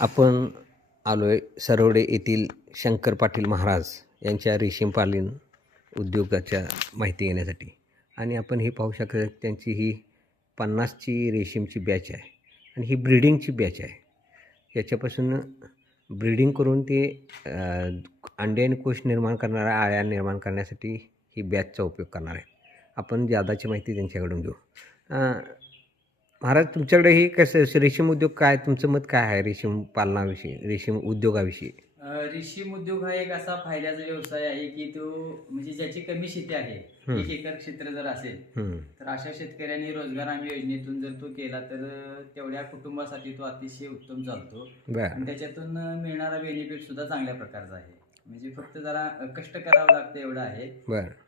आपण आलो आहे सरवडे येथील शंकर पाटील महाराज यांच्या रेशीमपालन उद्योगाच्या माहिती घेण्यासाठी. आणि आपण हे पाहू शकता त्यांची ही 50ची रेशीमची बॅच आहे आणि ही ब्रीडिंगची बॅच आहे. याच्यापासून ब्रीडिंग करून ते अंडे आणि कोश निर्माण करणाऱ्या आळ्या निर्माण करण्यासाठी ही बॅचचा उपयोग करणार आहे. आपण जादाची माहिती त्यांच्याकडून घेऊ. महाराज, तुमच्याकडे ही कसं रेशीम उद्योग काय, तुमचं मत काय आहे रेशीम पालनाविषयी, रेशीम उद्योगाविषयी? रेशीम उद्योग हा एक असा फायद्याचा व्यवसाय आहे की तो म्हणजे ज्याची कमी शेती आहे, 1 एकर क्षेत्र जर असेल तर अशा शेतकऱ्यांनी रोजगार हमी योजनेतून जर तो केला तर तेवढ्या कुटुंबासाठी तो अतिशय उत्तम चालतो. आणि त्याच्यातून मिळणारा बेनिफिट सुद्धा चांगल्या प्रकारचा आहे. म्हणजे फक्त जरा कष्ट करावं लागतं एवढं आहे.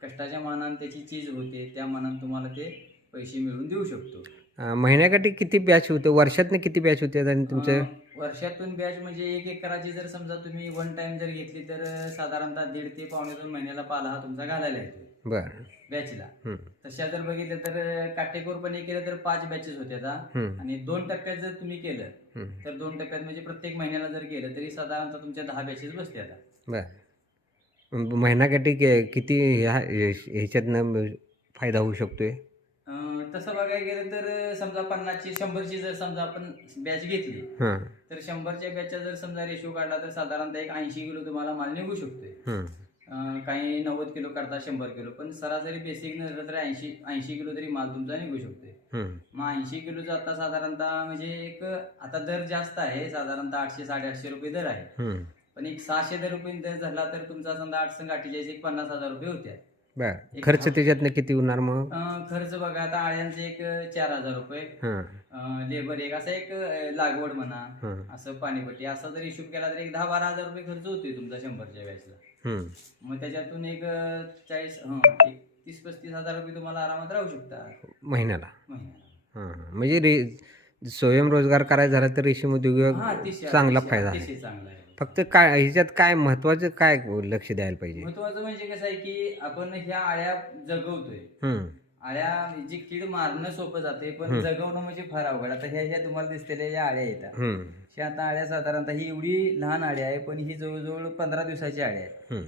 कष्टाच्या मानानं त्याची चीज होते, त्या मानानं तुम्हाला ते पैसे मिळवून देऊ शकतो. महिन्याकाठी किती बॅच होते, वर्षातनं किती बॅच होते? आणि तुमचं वर्षातून बॅच म्हणजे 1 एकराची जर समजा तुम्ही वन टाइम जर घेतली तर साधारणतः 1.5 ते पावणे 2 महिन्याला पाला हा तुमचा घालायला येतो बॅचला. तशा जर बघितलं तर काटेकोरपणे केलं तर 5 बॅचेस होत्या आणि 2 टप्प्यात जर तुम्ही केलं तर 2 टप्प्यात म्हणजे प्रत्येक महिन्याला जर केलं तरी साधारणतः तुमच्या 10 बॅचेस बसते. आता महिन्याकाठी किती ह्याच्यातनं फायदा होऊ शकतोय? तसं बघायला गेलं तर समजा 50ची 100ची जर समजा आपण बॅच घेतली तर 100च्या बॅचचा जर समजा रेशो काढला तर साधारणतः एक 80 किलो तुम्हाला माल निघू शकतोय. काही 90 किलो काढता 100 किलो, पण सरासरी बेसिक नजर तर 80 किलो तरी माल तुमचा निघू शकतोय. मग 80 किलोचा आता साधारणतः म्हणजे एक आता दर जास्त आहे, साधारणतः 800-850 रुपये दर आहे. पण एक 600 रुपये दर झाला तर तुमचा समजा 8-48 एक 50,000 रुपये होते. खर्च त्याच्यातनं किती होणार मग? खर्च बघा आता आळ्यांचे एक 4,000 रुपये, लेबर एक असं एक लागवड म्हणा, असं पाणीपट्टी असा जर हिशोब केला तर एक 10-12 हजार रुपये खर्च होतोय तुमचा 100च्या बॅचला. मग त्याच्यातून एक 30-35 हजार रुपये तुम्हाला आरामात राहू शकता महिन्याला. म्हणजे स्वयंरोजगार करायचा झाला तर रेशीम उद्योग चांगला फायदा आहे. चांगला आहे. फक्त काय ह्याच्यात काय महत्वाचं काय लक्ष द्यायला पाहिजे? महत्वाचं म्हणजे कसं आहे की आपण ह्या आळ्या जगवतोय. आळ्या जी कीड मारणं सोपं जाते पण जगवणं म्हणजे फार अवघड. आता ह्या तुम्हाला दिसलेल्या ज्या आळ्या येतात ह्या आता आळ्या साधारणतः ही एवढी लहान आळ्या आहे पण ही जवळजवळ 15 दिवसाची आळ्या आहे.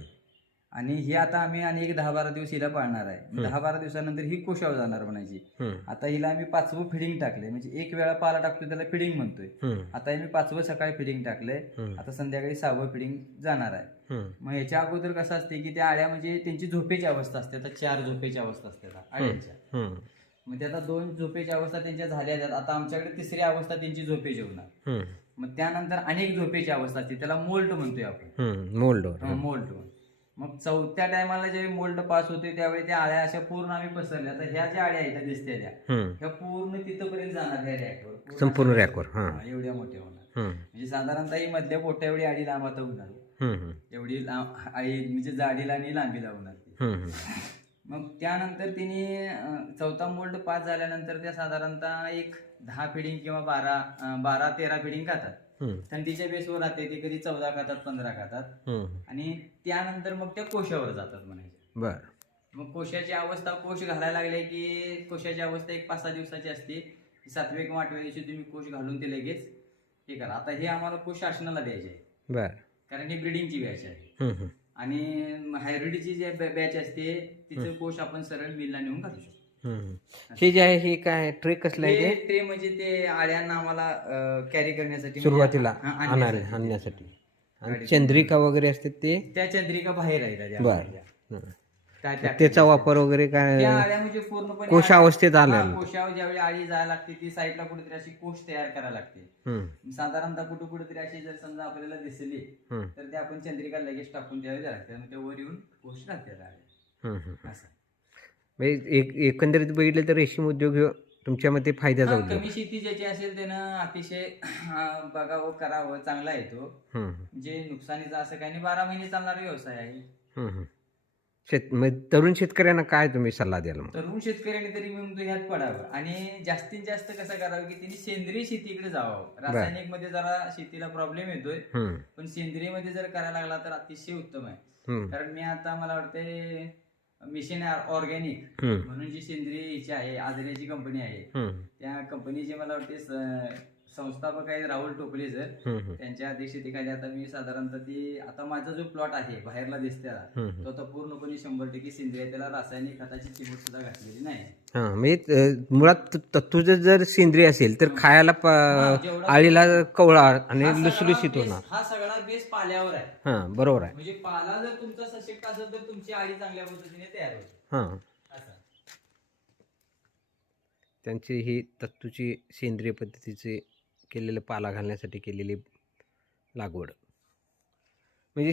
आणि ही आता आम्ही आणि एक 10-12 दिवस हिला पाळणार आहे. 10-12 दिवसानंतर ही कोशावर जाणार म्हणायची. आता हिला आम्ही 5वं फिडिंग टाकलंय, म्हणजे एक वेळा पाला टाकतोय त्याला फिडिंग म्हणतोय. आता मी 5वं सकाळी फिडिंग टाकलंय, आता संध्याकाळी 6वं फिडिंग जाणार आहे. मग ह्याच्या अगोदर कसं असते की त्या आळ्या म्हणजे त्यांची झोपेची अवस्था असते. आता 4 झोपेची अवस्था असते आळ्यांच्या. मग आता 2 झोपेची अवस्था त्यांच्या झाल्या आहेत. आता आमच्याकडे 3री अवस्था त्यांची झोपेची होणार. मग त्यानंतर अनेक झोपेची अवस्था असते, त्याला मोल्ट म्हणतोय आपण. मोल्ट. मग 4थ्या टायमाला ज्यावेळी मोल्ड पास होते त्यावेळी त्या आळ्या अशा पूर्ण आम्ही पसरल्या. तर ह्या ज्या आळ्या आहेत दिसत्या ह्या पूर्ण तिथपर्यंत जाणार ह्या रॅकवर, संपूर्ण रॅकवर एवढ्या मोठ्या होणार. म्हणजे साधारणतः ही मधल्या पोट्या एवढी आडी लांब आता होणार, एवढी आळी म्हणजे जाडीला आणि लांबीला होणार. मग त्यानंतर तिने 4था मोल्ड पास झाल्यानंतर त्या साधारणतः एक 10 फिडिंग किंवा 12-13 फिडिंग खातात. थंडीच्या बेसवर राहते, ते कधी 14 खातात, 15 खातात. आणि त्यानंतर मग त्या कोशावर जातात म्हणायचे. मग कोशाची अवस्था, कोश घालायला लागले की कोशाची अवस्था एक 5-6 दिवसाची असते. 7व्या किंवा 8व्या दिवशी तुम्ही कोश घालून ते लगेच हे करा. आता हे आम्हाला कोश शासनाला द्यायचे आहे कारण ही ब्रिडिंगची बॅच आहे. आणि हायब्रिडची जी बॅच असते तिचं कोश आपण सरळ मिलला नेऊन घालू शकतो. हे जे आहे हे काय ट्रे कसलं आहे? ट्रे म्हणजे ते आळ्यांना आम्हाला कॅरी करण्यासाठी, सुरुवातीला आणण्यासाठी. आणि चंद्रिका वगैरे असते ते त्या चंद्रिका बाहेर आहेत. त्याचा वापर वगैरे काय आळ्या म्हणजे पूर्णपणे कोशावस्थेत आल्या. कोशावर ज्यावेळी आळी जायला लागते ती साईडला कुठेतरी अशी कोश तयार करायला लागते. साधारणतः कुठेतरी अशी जर समजा आपल्याला दिसली तर ते आपण चंद्रिका लगेच टाकून द्यावी लागते. मग त्या वर येऊन कोश राहते. असं एकंदरीत बघितलं तर रेशीम उद्योग तुमच्या मते फायद्याचा उद्योग. कमी शेती ज्याची असेल त्यानं अतिशय बघावं, करावं, चांगला आहे तो. म्हणजे नुकसानीचा असं काही नाही, 12 महिने चालणारा व्यवसाय आहे. तरुण शेतकऱ्यांना काय तुम्ही सल्ला द्याल? तरुण शेतकऱ्यांनी तरी म्हणतो ह्यात पडावं आणि जास्तीत जास्त कसं करावं की त्यांनी सेंद्रिय शेतीकडे जावं. रासायनिक मध्ये जरा शेतीला प्रॉब्लेम येतोय, पण सेंद्रिय मध्ये जर करायला लागला तर अतिशय उत्तम आहे. कारण मी आता मला वाटतंय मिशन ऑर्गॅनिक म्हणून जी सेंद्रिय हिची आहे, आजऱ्याची कंपनी आहे, त्या कंपनीचे मला वाटते संस्थापक आहेत राहुल टोपले सर, त्यांच्या अध्यक्षतेखाली आता मी साधारणतः ती आता माझा जो प्लॉट आहे बाहेरला दिसते तो आता पूर्णपणे 100% सेंद्रिय आहे. त्याला रासायनिक खताची किंमत सुद्धा घातलेली नाही. हां म्हणजे मुळात तुझं जर सेंद्रिय असेल तर खायला आळीला कवळा आणि लुसलुसीत होणार. हा सगळा बेस पाल्यावर आहे. हां बरोबर आहे. म्हणजे पाला जर तुमचा सशक्त असेल तर तुमची आळी चांगल्या पद्धतीने तयार होते. हां त्यांची ही तत्तूची सेंद्रिय पद्धतीचे केलेलं पाला घालण्यासाठी केलेली लागवड. म्हणजे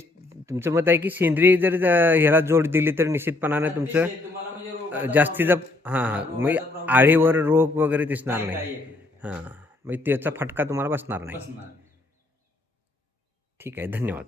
तुमचं मत आहे की सेंद्रिय जर ह्याला जोड दिली तर निश्चितपणाने तुमचं तुम्हाला म्हणजे रोगाचा जास्तीचा हां म्हणजे आळीवर रोग वगैरे दिसणार काही नाही. येत नाही. हां म्हणजे त्याचा फटका तुम्हाला बसणार नाही. बसणार. ठीक आहे, धन्यवाद.